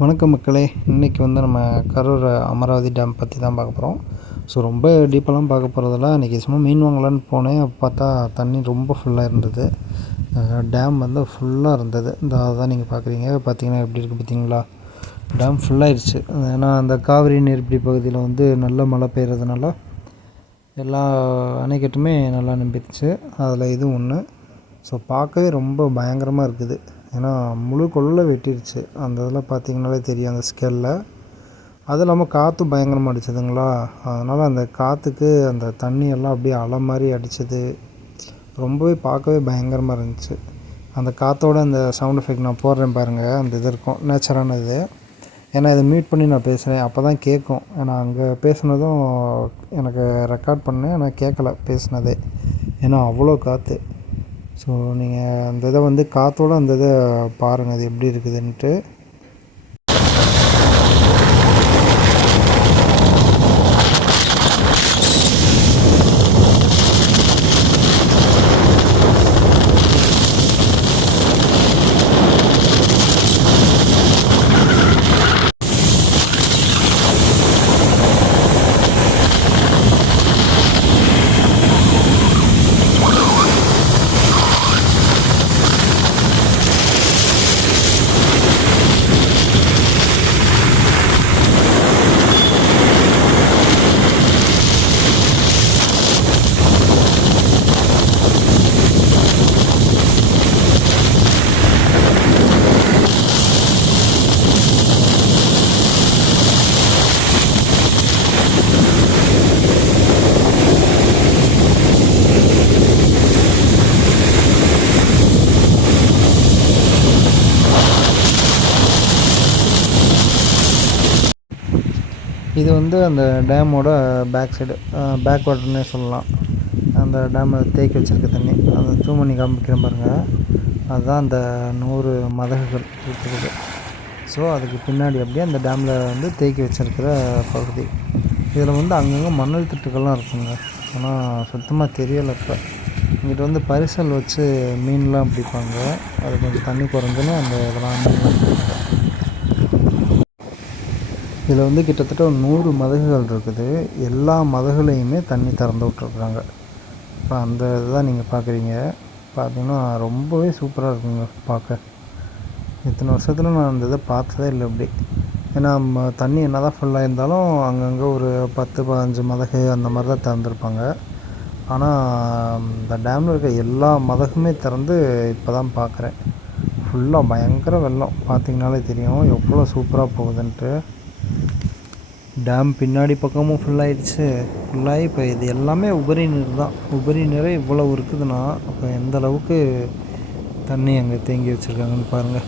வணக்கம் மக்களே. இன்றைக்கி வந்து நம்ம கரூர் அமராவதி டேம் பற்றி தான் பார்க்க போகிறோம் ஸோ ரொம்ப டீப்பெல்லாம் பார்க்க போகிறதில்ல இன்றைக்கி சும்மா மீன் வாங்கலான்னு போனேன். பார்த்தா தண்ணி ரொம்ப ஃபுல்லாக இருந்தது. டேம் வந்து ஃபுல்லாக இருந்தது. இந்த அதான் நீங்கள் பார்க்குறீங்க. பார்த்தீங்கன்னா எப்படி இருக்குது பார்த்தீங்களா? டேம் ஃபுல்லாகிடுச்சு ஏன்னா அந்த காவிரி நீர்பிடி பகுதியில் வந்து நல்ல மழை பெய்கிறதுனால எல்லா அணைக்கட்டுமே நல்லா நம்பிடுச்சு அதில் இது ஒன்று ஸோ பார்க்கவே ரொம்ப பயங்கரமாக இருக்குது. ஏன்னா முழு கொள்ள வெட்டிடுச்சு அந்த இதில் பார்த்திங்கனாலே தெரியும் அந்த ஸ்கெல்ல அது இல்லாமல் காற்று பயங்கரமாக அடிச்சதுங்களா? அதனால் அந்த காற்றுக்கு அந்த தண்ணியெல்லாம் அப்படியே அலை மாதிரி அடித்தது ரொம்பவே பார்க்கவே பயங்கரமாக இருந்துச்சு. அந்த காற்றோட அந்த சவுண்ட் எஃபெக்ட் நான் போடுறேன் பாருங்கள் அந்த இது இருக்கும். நேச்சரான இது. ஏன்னா இதை மியூட் பண்ணி நான் பேசுகிறேன் அப்போ தான் கேட்கும். ஏன்னா அங்கே பேசுனதும் எனக்கு ரெக்கார்ட் பண்ணேன். ஆனால் கேட்கல பேசுனதே. ஏன்னா அவ்வளோ காற்று ஸோ நீங்கள் அந்த இதை வந்து காற்றோட அந்த இதை பாருங்கள் அது எப்படி இருக்குதுன்ட்டு. இது வந்து அந்த டேமோட பேக் சைடு பேக் வாட்டர்னே சொல்லலாம். அந்த டேமை தேக்கி வச்சுருக்க தண்ணி. அந்த ஜூம் பண்ணி காமிக்கிறேன் பாருங்கள் அதுதான் அந்த நூறு மதகுகள் இருக்கிறது ஸோ அதுக்கு பின்னாடி அப்படியே அந்த டேமில் வந்து தேக்கி வச்சுருக்கிற பகுதி. இதில் வந்து அங்கங்கே மணல் திட்டுக்கள்லாம் இருக்குங்க. ஆனால் சுத்தமாக தெரியலை இப்போ. இங்கிட்ட வந்து பரிசல் வச்சு மீன்லாம் பிடிப்பாங்க. அது கொஞ்சம் தண்ணி குறைஞ்சுன்னு அந்த இதெல்லாம் மீன்லாம் இதில் வந்து கிட்டத்தட்ட ஒரு நூறு மதகுகள் இருக்குது. எல்லா மதகுலையுமே தண்ணி திறந்து விட்ருக்குறாங்க இப்போ அந்த இதுதான் நீங்கள் பார்க்குறீங்க. பார்த்தீங்கன்னா ரொம்பவே சூப்பராக இருக்குங்க பார்க்க. இத்தனை வருஷத்தில் நான் அந்த இதை பார்த்ததே இல்லை இப்படி ஏன்னா தண்ணி என்ன தான் ஃபுல்லாக இருந்தாலும் அங்கங்கே ஒரு பத்து பதினஞ்சு மதகு அந்த மாதிரி தான் திறந்துருப்பாங்க. ஆனால் இந்த டேமில் இருக்க எல்லா மதகுமே திறந்து இப்போ தான் பார்க்குறேன். ஃபுல்லாக பயங்கர வெள்ளம். பார்த்திங்கனாலே தெரியும். எவ்வளோ சூப்பராக போகுதுன்ட்டு. டேம் பின்னாடி பக்கமும் ஃபுல்லாகிடுச்சு ஃபுல்லாகி இப்போ இது எல்லாமே உபரி நீர் தான். உபரி நீரே இவ்வளவு இருக்குதுன்னா அப்போ எந்த அளவுக்கு தண்ணி அங்கே தேங்கி வச்சுருக்காங்கன்னு பாருங்கள்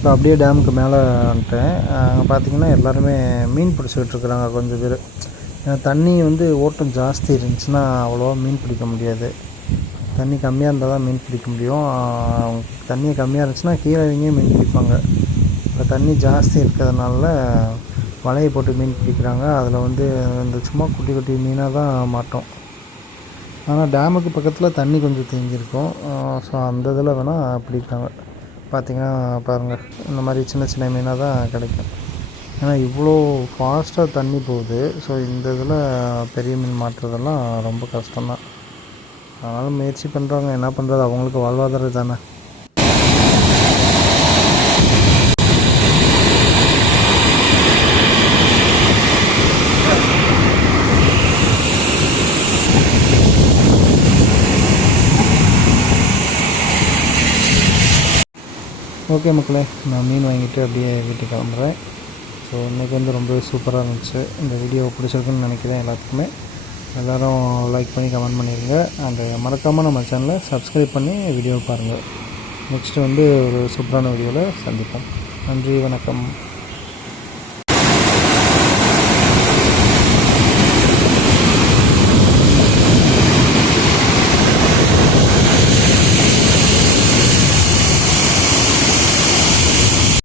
இப்போ அப்படியே டேமுக்கு மேலே வந்துட்டேன். அங்கே பார்த்தீங்கன்னா எல்லாருமே மீன் பிடிச்சிக்கிட்டு இருக்கிறாங்க கொஞ்சம் பேர். ஏன்னா தண்ணி வந்து ஓட்டம் ஜாஸ்தி இருந்துச்சுன்னா அவ்வளோவா மீன் பிடிக்க முடியாது. தண்ணி கம்மியாக இருந்தால் தான் மீன் பிடிக்க முடியும். தண்ணி கம்மியாக இருந்துச்சுன்னா கீழே இறங்கியே மீன் பிடிப்பாங்க. இப்போ தண்ணி ஜாஸ்தி இருக்கிறதுனால வலையை போட்டு மீன் பிடிக்கிறாங்க. அதில் வந்து இந்த சும்மா குட்டி குட்டி மீனாக தான் மாட்டோம். ஆனால் டேமுக்கு பக்கத்தில் தண்ணி கொஞ்சம் தேங்கியிருக்கும். ஸோ அந்த இதில் வேணால் பிடிப்பாங்க. பார்த்திங்கன்னா பாருங்கள் இந்த மாதிரி சின்ன சின்ன மீனாக தான் கிடைக்கும். ஏன்னா இவ்வளோ ஃபாஸ்ட்டாக தண்ணி போகுது. ஸோ இந்த இதில் பெரிய மீன் மாட்டுறதெல்லாம் ரொம்ப கஷ்டம்தான். அதனால் முயற்சி பண்ணுறாங்க என்ன பண்ணுறது அவங்களுக்கு வாழ்வாதாரம் தானே. ஓகே மக்களே நான் மீன் வாங்கிட்டு அப்படியே வீட்டுக்கு கிளம்புறேன். ஸோ இன்றைக்கி வந்து ரொம்பவே சூப்பராக இருந்துச்சு. இந்த வீடியோ பிடிச்சிருக்குன்னு நினைக்கிறேன் எல்லாத்துக்குமே. எல்லோரும் லைக் பண்ணி கமெண்ட் பண்ணிடுங்க அந்த மறக்காமல் நம்ம சேனலை சப்ஸ்கிரைப் பண்ணி வீடியோ பாருங்கள் நெக்ஸ்ட்டு வந்து ஒரு சூப்பரான வீடியோவில் சந்திப்போம். நன்றி வணக்கம்.